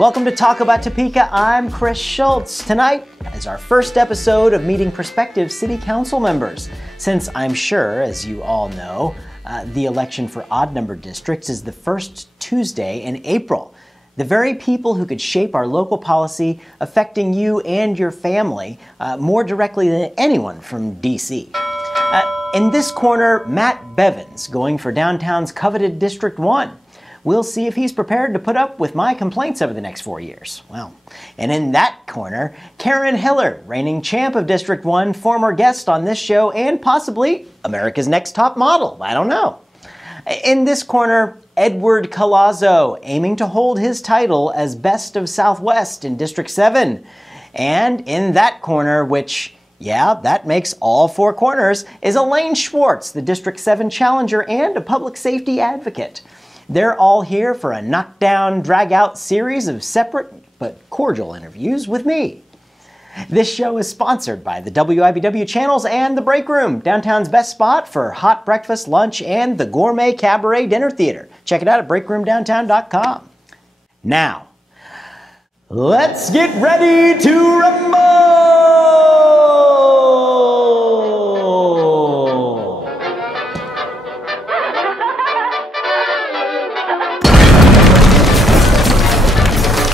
Welcome to Talk About Topeka. I'm Chris Schultz. Tonight is our first episode of meeting prospective City Council members. Since I'm sure, as you all know, the election for odd-numbered districts is the first Tuesday in April. The very people who could shape our local policy affecting you and your family more directly than anyone from D.C. In this corner, Matt Bevens, going for downtown's coveted District 1. We'll see if he's prepared to put up with my complaints over the next 4 years. Well, and in that corner, Karen Hillier, reigning champ of District 1, former guest on this show, and possibly America's Next Top Model. I don't know. In this corner, Edward Collazo, aiming to hold his title as Best of Southwest in District 7. And in that corner, which, yeah, that makes all four corners, is Elaine Schwartz, the District 7 challenger and a public safety advocate. They're all here for a knockdown, drag-out series of separate but cordial interviews with me. This show is sponsored by the WIBW channels and The Break Room, downtown's best spot for hot breakfast, lunch, and the gourmet cabaret dinner theater. Check it out at breakroomdowntown.com. Now, let's get ready to rumble!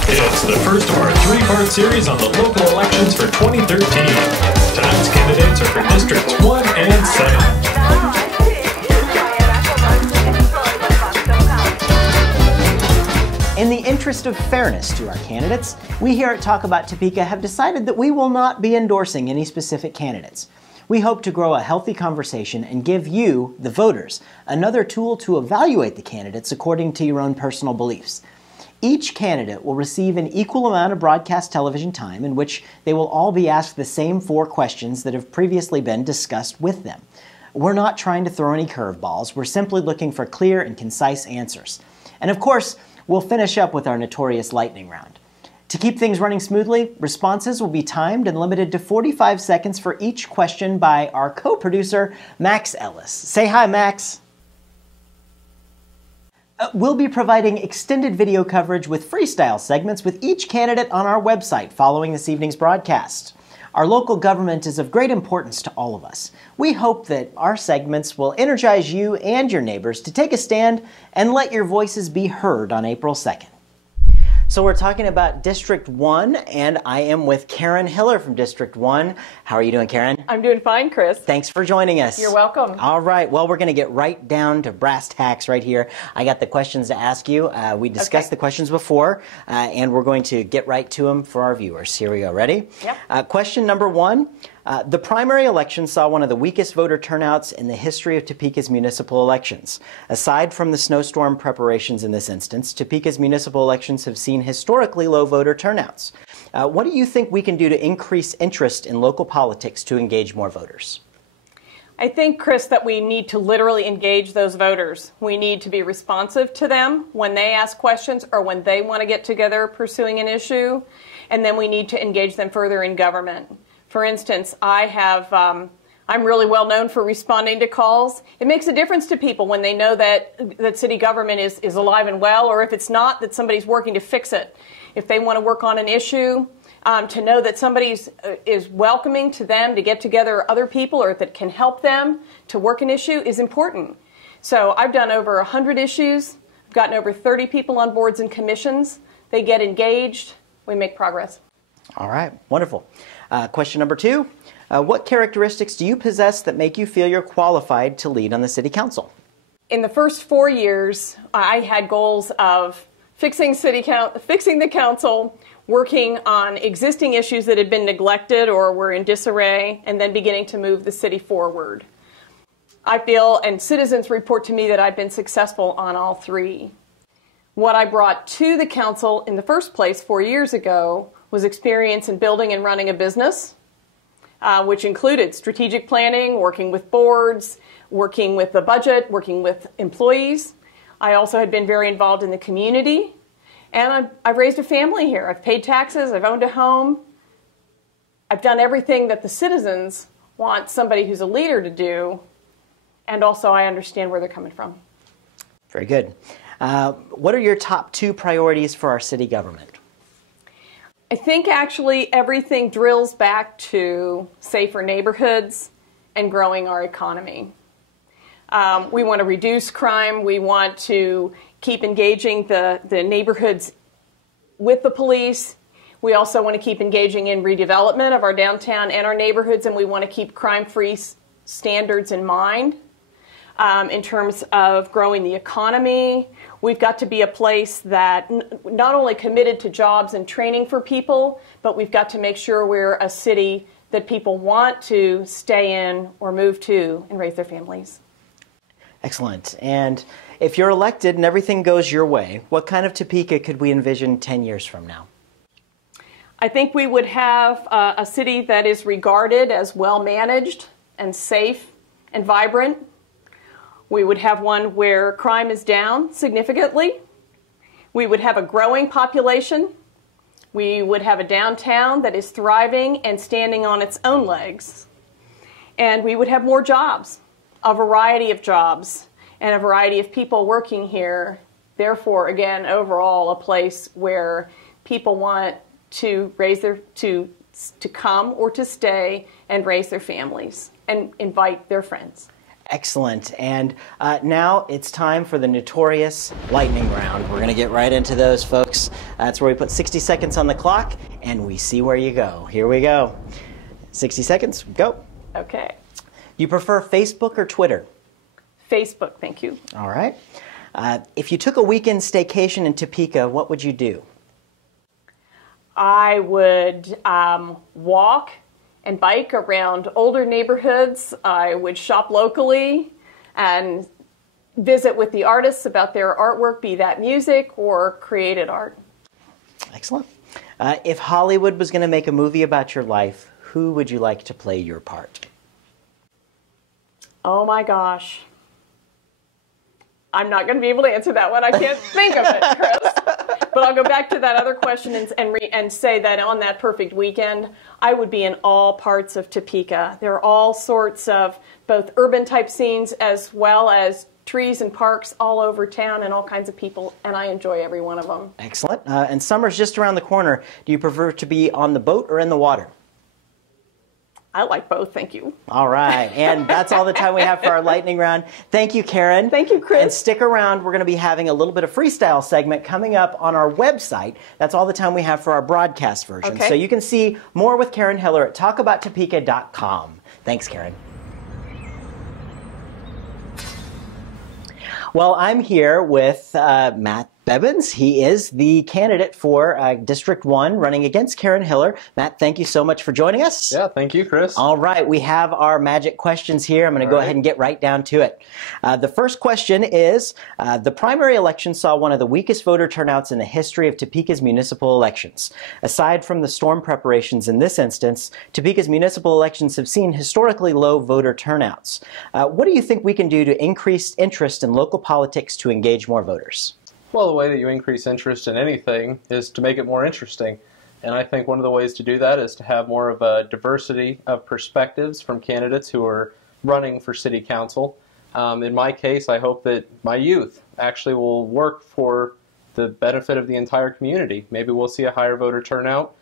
It's the first of our three-part series on the local elections for 2013. Tonight's candidates are for Districts 1 and 7. In the interest of fairness to our candidates, we here at Talk About Topeka have decided that we will not be endorsing any specific candidates. We hope to grow a healthy conversation and give you, the voters, another tool to evaluate the candidates according to your own personal beliefs. Each candidate will receive an equal amount of broadcast television time in which they will all be asked the same four questions that have previously been discussed with them. We're not trying to throw any curveballs, we're simply looking for clear and concise answers. And of course, we'll finish up with our notorious lightning round. To keep things running smoothly, responses will be timed and limited to 45 seconds for each question by our co-producer, Max Ellis. Say hi, Max. We'll be providing extended video coverage with freestyle segments with each candidate on our website following this evening's broadcast. Our local government is of great importance to all of us. We hope that our segments will energize you and your neighbors to take a stand and let your voices be heard on April 2nd. So we're talking about District 1, and I am with Karen Hillier from District 1. How are you doing, Karen? I'm doing fine, Chris. Thanks for joining us. You're welcome. All right. Well, we're going to get right down to brass tacks right here. I got the questions to ask you. We discussed the questions before, and we're going to get right to them for our viewers. Here we go. Ready? Yep. Question number 1. The primary election saw one of the weakest voter turnouts in the history of Topeka's municipal elections. Aside from the snowstorm preparations in this instance, Topeka's municipal elections have seen historically low voter turnouts. What do you think we can do to increase interest in local politics to engage more voters? I think, Chris, that we need to literally engage those voters. We need to be responsive to them when they ask questions or when they want to get together pursuing an issue, and then we need to engage them further in government. For instance, I'm really well known for responding to calls. It makes a difference to people when they know that city government is alive and well, or if it's not, that somebody's working to fix it. If they want to work on an issue, to know that somebody is welcoming to them to get together other people or that can help them to work an issue is important. So I've done over 100 issues. I've gotten over 30 people on boards and commissions. They get engaged. We make progress. All right. Wonderful. Question number 2. What characteristics do you possess that make you feel you're qualified to lead on the City Council? In the first 4 years, I had goals of fixing the council, working on existing issues that had been neglected or were in disarray, and then beginning to move the city forward. I feel, and citizens report to me, that I've been successful on all 3. What I brought to the council in the first place 4 years ago was experience in building and running a business, which included strategic planning, working with boards, working with the budget, working with employees. I also had been very involved in the community, and I've raised a family here. I've paid taxes, I've owned a home. I've done everything that the citizens want somebody who's a leader to do, and also I understand where they're coming from. Very good. What are your top 2 priorities for our city government? I think actually everything drills back to safer neighborhoods and growing our economy. We want to reduce crime. We want to keep engaging the neighborhoods with the police. We also want to keep engaging in redevelopment of our downtown and our neighborhoods, and we want to keep crime-free standards in mind. In terms of growing the economy, we've got to be a place that not only committed to jobs and training for people, but we've got to make sure we're a city that people want to stay in or move to and raise their families. Excellent. And if you're elected and everything goes your way, what kind of Topeka could we envision 10 years from now? I think we would have a city that is regarded as well-managed and safe and vibrant. We would have one where crime is down significantly. We would have a growing population. We would have a downtown that is thriving and standing on its own legs. And we would have more jobs, a variety of jobs, and a variety of people working here. Therefore, again, overall, a place where people want to raise their, to come or to stay and raise their families and invite their friends. Excellent. And now it's time for the notorious lightning round. We're going to get right into those, folks. That's where we put 60 seconds on the clock and we see where you go. Here we go. 60 seconds, go. Okay. You prefer Facebook or Twitter? Facebook, thank you. All right. If you took a weekend staycation in Topeka, what would you do? I would walk and bike around older neighborhoods. I would shop locally and visit with the artists about their artwork, be that music or created art. Excellent. If Hollywood was going to make a movie about your life, who would you like to play your part? Oh my gosh. I'm not going to be able to answer that one. I can't think of it, Chris. But I'll go back to that other question and say that on that perfect weekend, I would be in all parts of Topeka. There are all sorts of both urban-type scenes as well as trees and parks all over town and all kinds of people, and I enjoy every one of them. Excellent. And summer's just around the corner. Do you prefer to be on the boat or in the water? I like both, thank you. All right, and that's all the time we have for our lightning round. Thank you, Karen. Thank you, Chris. And stick around. We're going to be having a little bit of freestyle segment coming up on our website. That's all the time we have for our broadcast version. Okay. So you can see more with Karen Hillier at talkabouttopeka.com. Thanks, Karen. Well, I'm here with Matt Bevens. He is the candidate for District 1 running against Karen Hillier. Matt, thank you so much for joining us. Yeah, thank you, Chris. All right, we have our magic questions here. I'm going to go ahead and get right down to it. The first question is, the primary election saw one of the weakest voter turnouts in the history of Topeka's municipal elections. Aside from the storm preparations in this instance, Topeka's municipal elections have seen historically low voter turnouts. What do you think we can do to increase interest in local politics to engage more voters? Well, the way that you increase interest in anything is to make it more interesting. And I think one of the ways to do that is to have more of a diversity of perspectives from candidates who are running for city council. In my case, I hope that my youth actually will work for the benefit of the entire community. Maybe we'll see a higher voter turnout.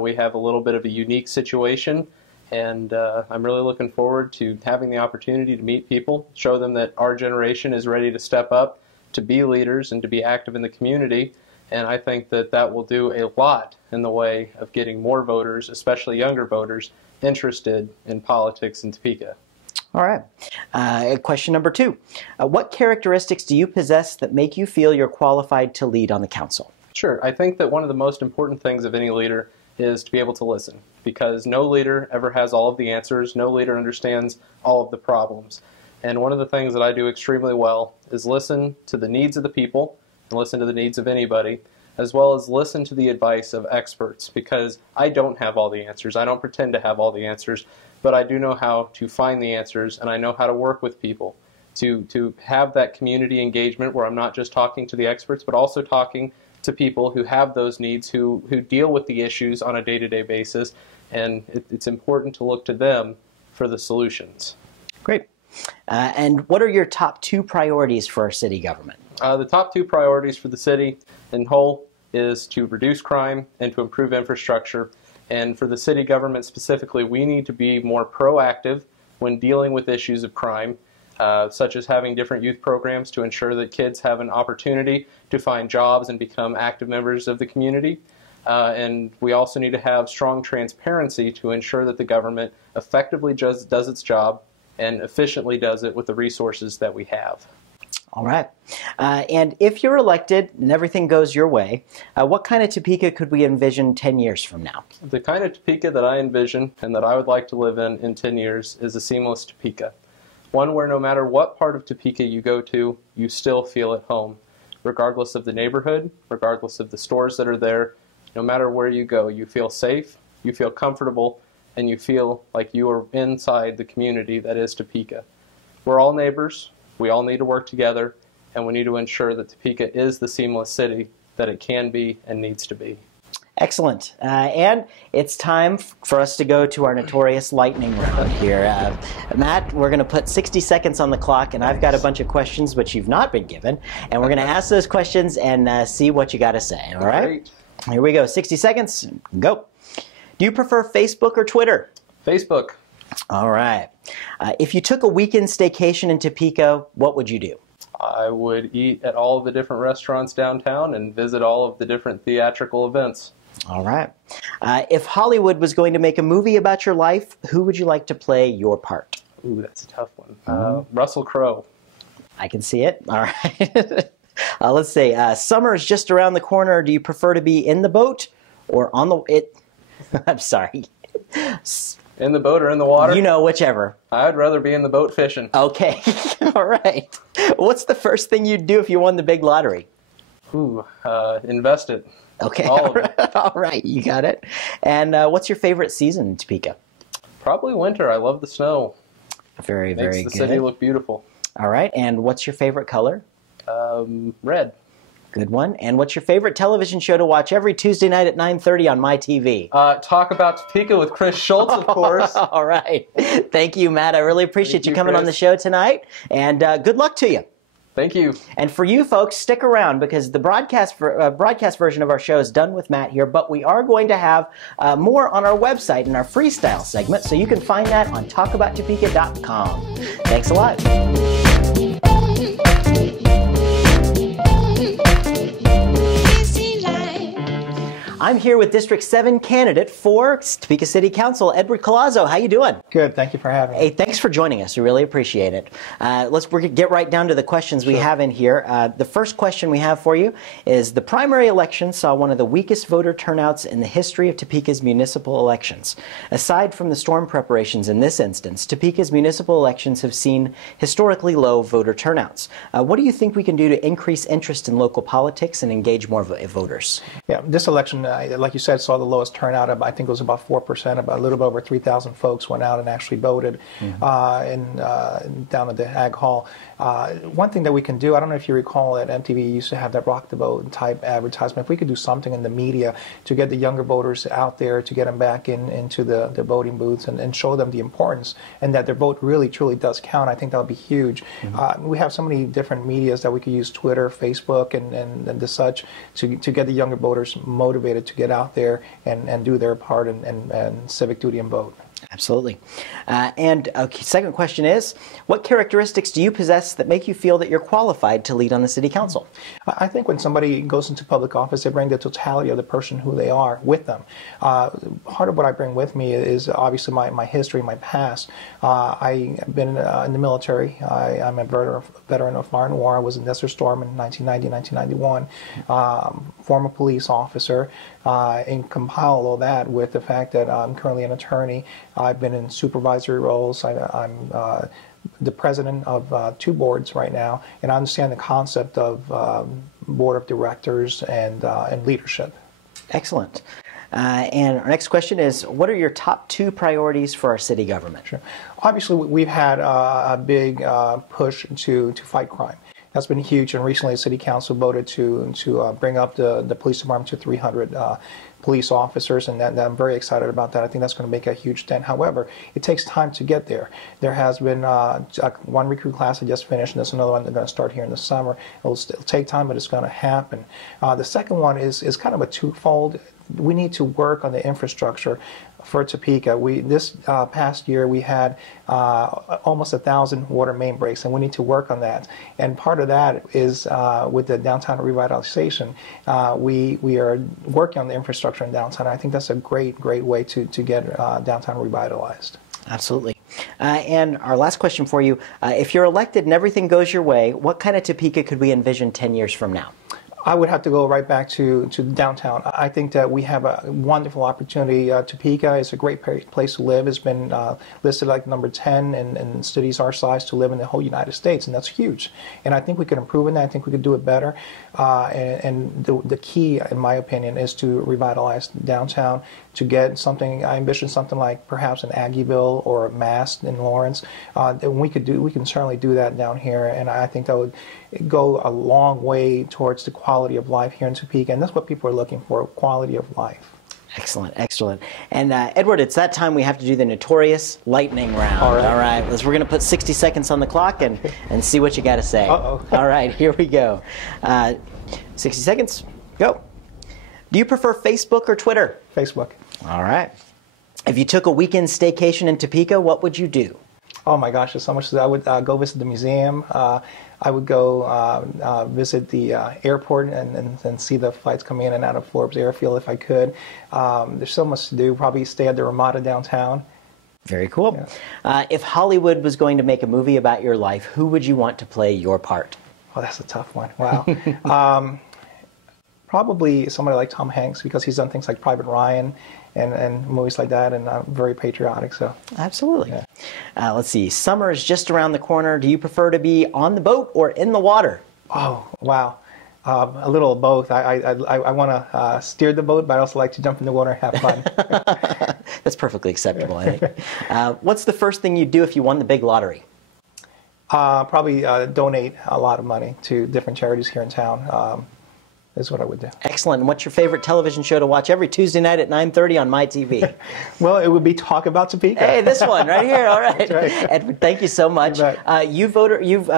We have a little bit of a unique situation, and I'm really looking forward to having the opportunity to meet people, show them that our generation is ready to step up, to be leaders and to be active in the community, and I think that that will do a lot in the way of getting more voters, especially younger voters, interested in politics in Topeka. All right. Question number 2. What characteristics do you possess that make you feel you're qualified to lead on the council? Sure. I think that one of the most important things of any leader is to be able to listen, because no leader ever has all of the answers. No leader understands all of the problems. And one of the things that I do extremely well is listen to the needs of the people and listen to the needs of anybody, as well as listen to the advice of experts, because I don't have all the answers. I don't pretend to have all the answers, but I do know how to find the answers, and I know how to work with people to have that community engagement where I'm not just talking to the experts, but also talking to people who have those needs, who deal with the issues on a day-to-day basis, and it's important to look to them for the solutions. Great. And what are your top 2 priorities for our city government? The top 2 priorities for the city in whole is to reduce crime and to improve infrastructure. And for the city government specifically, we need to be more proactive when dealing with issues of crime, such as having different youth programs to ensure that kids have an opportunity to find jobs and become active members of the community. And we also need to have strong transparency to ensure that the government effectively does its job and efficiently does it with the resources that we have. All right. And if you're elected and everything goes your way, what kind of Topeka could we envision 10 years from now? The kind of Topeka that I envision and that I would like to live in 10 years is a seamless Topeka. One where no matter what part of Topeka you go to, you still feel at home. Regardless of the neighborhood, regardless of the stores that are there, no matter where you go, you feel safe, you feel comfortable, and you feel like you are inside the community that is Topeka. We're all neighbors. We all need to work together, and we need to ensure that Topeka is the seamless city that it can be and needs to be. Excellent. And it's time for us to go to our notorious lightning round here. Matt, we're going to put 60 seconds on the clock, and I've got a bunch of questions which you've not been given, and we're going to ask those questions and see what you got to say. All right? Great. Here we go. 60 seconds. Go. Do you prefer Facebook or Twitter? Facebook. All right. If you took a weekend staycation in Topeka, what would you do? I would eat at all of the different restaurants downtown and visit all of the different theatrical events. All right. If Hollywood was going to make a movie about your life, who would you like to play your part? Ooh, that's a tough one. Russell Crowe. I can see it. All right. Let's see. Summer is just around the corner. Do you prefer to be in the boat or on the... I'm sorry. In the boat or in the water? You know, whichever. I'd rather be in the boat fishing. Okay. All right. What's the first thing you'd do if you won the big lottery? Ooh, invest it. Okay. All of it. All right. You got it. And what's your favorite season in Topeka? Probably winter. I love the snow. Very, very good. Makes the city look beautiful. All right. And what's your favorite color? Red. Good one. And what's your favorite television show to watch every Tuesday night at 9:30 on my TV? Talk About Topeka with Chris Schultz, of course. All right. Thank you, Matt. I really appreciate you coming on the show tonight. And good luck to you. Thank you. And for you folks, stick around because the broadcast version of our show is done with Matt here, but we are going to have more on our website in our freestyle segment, so you can find that on talkabouttopeka.com. Thanks a lot. I'm here with District 7 candidate for Topeka City Council, Edward Collazo. How you doing? Good. Thank you for having me. Hey, thanks for joining us. We really appreciate it. Let's get right down to the questions we have in here. The first question we have for you is the primary election saw one of the weakest voter turnouts in the history of Topeka's municipal elections. Aside from the storm preparations in this instance, Topeka's municipal elections have seen historically low voter turnouts. What do you think we can do to increase interest in local politics and engage more voters? Yeah, this election, like you said, saw the lowest turnout. I think it was about 4%. About a little bit over 3,000 folks went out and actually voted down at the Ag Hall. One thing that we can do, I don't know if you recall that MTV used to have that Rock the Vote type advertisement. If we could do something in the media to get the younger voters out there, to get them back into the voting booths and show them the importance and that their vote really, truly does count, I think that would be huge. We have so many different medias that we could use, Twitter, Facebook, and the such, to get the younger voters motivated to get out there and do their part and civic duty and vote. Absolutely. Second question is, what characteristics do you possess that make you feel that you're qualified to lead on the City Council? I think when somebody goes into public office, they bring the totality of the person who they are with them. Part of what I bring with me is obviously my history, my past. I've been in the military. I'm a veteran of Fire and War. I was in Desert Storm in 1990, 1991. Former police officer. And compile all that with the fact that I'm currently an attorney. I've been in supervisory roles. I'm the president of 2 boards right now, and I understand the concept of board of directors and leadership. Excellent. And our next question is, what are your top 2 priorities for our city government? Sure. Obviously, we've had a big push to fight crime. That's been huge, and recently the City Council voted to bring up the police department to 300 police officers, and that I'm very excited about that. I think that's going to make a huge dent. However, it takes time to get there. There has been one recruit class that just finished, and there's another one that's going to start here in the summer. It'll take time, but it's going to happen. The second one is kind of a twofold. We need to work on the infrastructure for Topeka. This past year we had almost 1,000 water main breaks, and we need to work on that. And part of that is with the downtown revitalization. We are working on the infrastructure in downtown. I think that's a great way to get downtown revitalized. Absolutely. And our last question for you, if you're elected and everything goes your way, what kind of Topeka could we envision 10 years from now? I would have to go right back to downtown. I think that we have a wonderful opportunity. Topeka is a great place to live. It's been listed like number 10 in cities our size to live in the whole United States, and that's huge. And I think we could improve in that. I think we could do it better. And the key, in my opinion, is to revitalize downtown, to get something. I envision something like perhaps an Aggieville or a Mast in Lawrence. We can certainly do that down here, and I think that would go a long way towards the quality of life here in Topeka, and that's what people are looking for, quality of life. Excellent, excellent. And Edward, it's that time we have to do the notorious lightning round. All right. All right, we're going to put 60 seconds on the clock and see what you got to say. Uh-oh. All right, here we go. 60 seconds, go. Do you prefer Facebook or Twitter? Facebook. All right. If you took a weekend staycation in Topeka, what would you do? Oh my gosh, there's so much. I would go visit the museum. I would go visit the airport and see the flights come in and out of Forbes Airfield if I could. There's so much to do. Probably stay at the Ramada downtown. Very cool. Yeah. If Hollywood was going to make a movie about your life, who would you want to play your part? Oh, that's a tough one. Wow. Probably somebody like Tom Hanks, because he's done things like Private Ryan and movies like that, and I'm very patriotic. So absolutely. Yeah. Let's see. Summer is just around the corner. Do you prefer to be on the boat or in the water? Oh, wow. A little of both. I want to steer the boat, but I also like to jump in the water and have fun. That's perfectly acceptable, I think. What's the first thing you'd do if you won the big lottery? Probably donate a lot of money to different charities here in town. Is what I would do. Excellent. And what's your favorite television show to watch every Tuesday night at 9:30 on MyTV? Well, it would be Talk About Topeka. Hey, this one right here. All right. That's right. Edward, thank you so much. You You've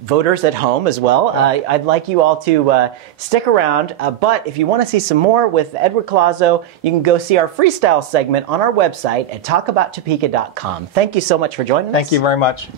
voters at home as well. I'd like you all to stick around. But if you want to see some more with Edward Collazo, you can go see our freestyle segment on our website at talkabouttopeka.com. Thank you so much for joining us. Thank you very much.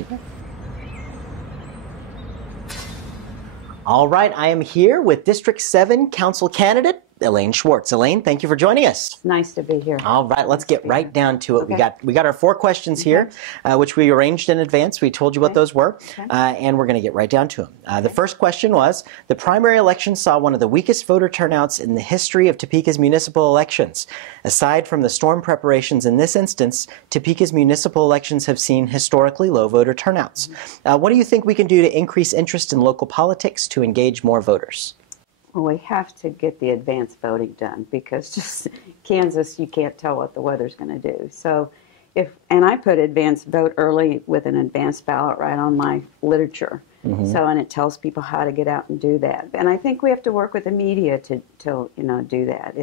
All right, I am here with District 7 Council candidate Elaine Schwartz. Elaine, thank you for joining us. It's nice to be here. All right, let's get right down to it. Okay. We got our 4 questions here, which we arranged in advance. We told you what those were, and we're going to get right down to them. The first question was, the primary election saw one of the weakest voter turnouts in the history of Topeka's municipal elections. Aside from the storm preparations in this instance, Topeka's municipal elections have seen historically low voter turnouts. What do you think we can do to increase interest in local politics to engage more voters? Well, we have to get the advance voting done, because just Kansas, you can't tell what the weather's going to do. So and I put advance vote early with an advance ballot right on my literature. So, and it tells people how to get out and do that. And I think we have to work with the media to do that.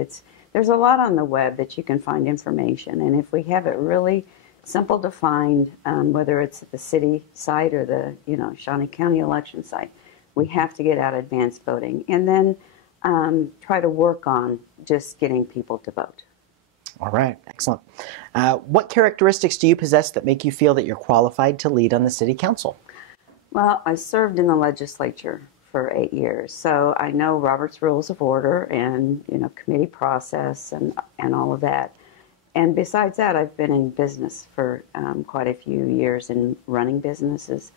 There's a lot on the web that you can find information, and if we have it really simple to find, whether it's at the city site or the Shawnee County election site, we have to get out advance voting, and then try to work on just getting people to vote. All right, excellent. What characteristics do you possess that make you feel that you're qualified to lead on the city council? Well, I served in the legislature for 8 years, so I know Robert's Rules of Order and committee process and all of that. And besides that, I've been in business for quite a few years in running businesses,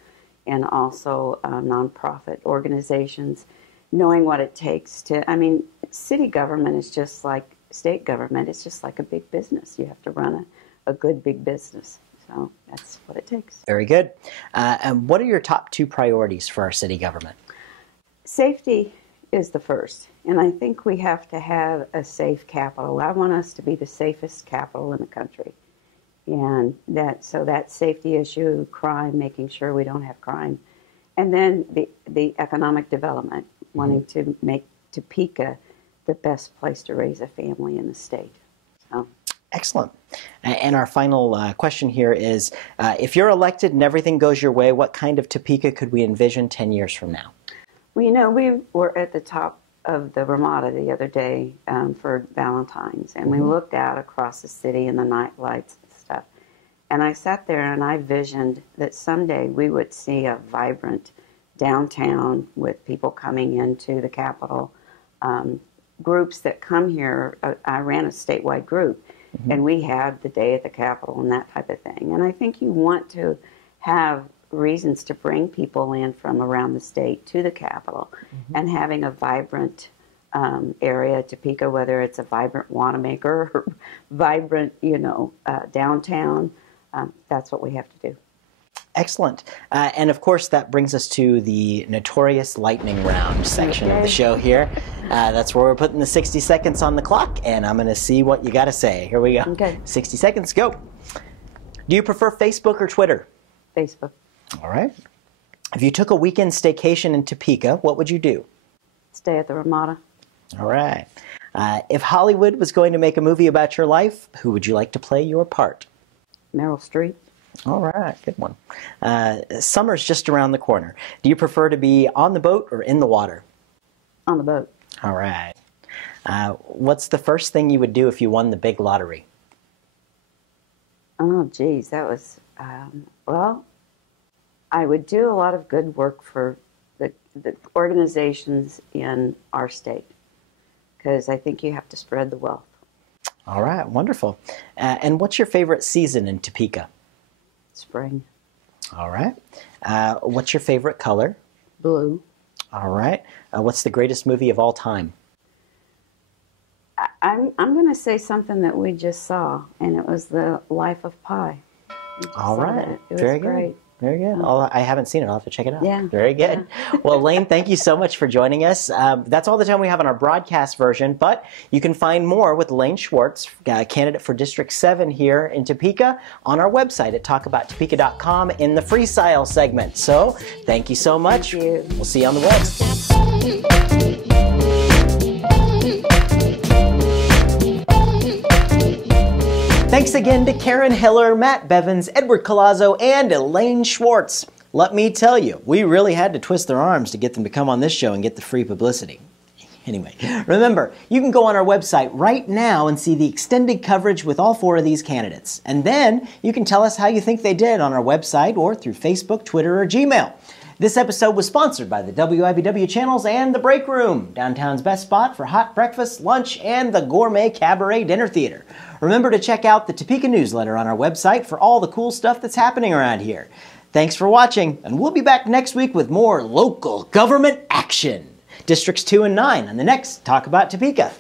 and also nonprofit organizations, knowing what it takes to, city government is just like state government. It's just like a big business. You have to run a good big business. So that's what it takes. Very good. And what are your top 2 priorities for our city government? Safety is the first. And I think we have to have a safe capital. I want us to be the safest capital in the country. And that safety issue, crime, making sure we don't have crime, And then the economic development, wanting to make Topeka the best place to raise a family in the state. So. Excellent. And our final question here is, if you're elected and everything goes your way, what kind of Topeka could we envision 10 years from now? Well, you know, we were at the top of the Ramada the other day for Valentine's, and we looked out across the city and the night lights and stuff. And I sat there and I visioned that someday we would see a vibrant downtown with people coming into the Capitol, groups that come here. I ran a statewide group, and we had the day at the Capitol and that type of thing. And I think you want to have reasons to bring people in from around the state to the Capitol, and having a vibrant area, Topeka, whether it's a vibrant Wanamaker or vibrant, downtown, that's what we have to do. Excellent. And of course, that brings us to the notorious lightning round section of the show here. That's where we're putting the 60 seconds on the clock, and I'm going to see what you got to say. Here we go. Okay. 60 seconds, go. Do you prefer Facebook or Twitter? Facebook. All right. If you took a weekend staycation in Topeka, what would you do? Stay at the Ramada. All right. If Hollywood was going to make a movie about your life, who would you like to play your part? Meryl Streep. All right, good one. Summer's just around the corner. Do you prefer to be on the boat or in the water? On the boat. All right. What's the first thing you would do if you won the big lottery? Oh, geez, that was, well, I would do a lot of good work for the organizations in our state, because I think you have to spread the wealth. All right, wonderful. And what's your favorite season in Topeka? Spring. All right. What's your favorite color? Blue. All right. What's the greatest movie of all time? I'm going to say something that we just saw, and it was The Life of Pi. All right. It was Very great. good. Very good. I haven't seen it. I'll have to check it out. Yeah. Very good. Yeah. Well, Elaine, thank you so much for joining us. That's all the time we have on our broadcast version, but you can find more with Elaine Schwartz, candidate for District 7 here in Topeka, on our website at talkabouttopeka.com in the freestyle segment. So thank you so much. Thank you. We'll see you on the web. Thanks again to Karen Hillier, Matt Bevens, Edward Collazo, and Elaine Schwartz. Let me tell you, we really had to twist their arms to get them to come on this show and get the free publicity. Anyway, remember, you can go on our website right now and see the extended coverage with all 4 of these candidates. And then you can tell us how you think they did on our website or through Facebook, Twitter, or Gmail. This episode was sponsored by the WIBW channels and The Break Room, downtown's best spot for hot breakfast, lunch, and the gourmet cabaret dinner theater. Remember to check out the Topeka newsletter on our website for all the cool stuff that's happening around here. Thanks for watching, and we'll be back next week with more local government action. Districts 2 and 9 on the next Talk About Topeka.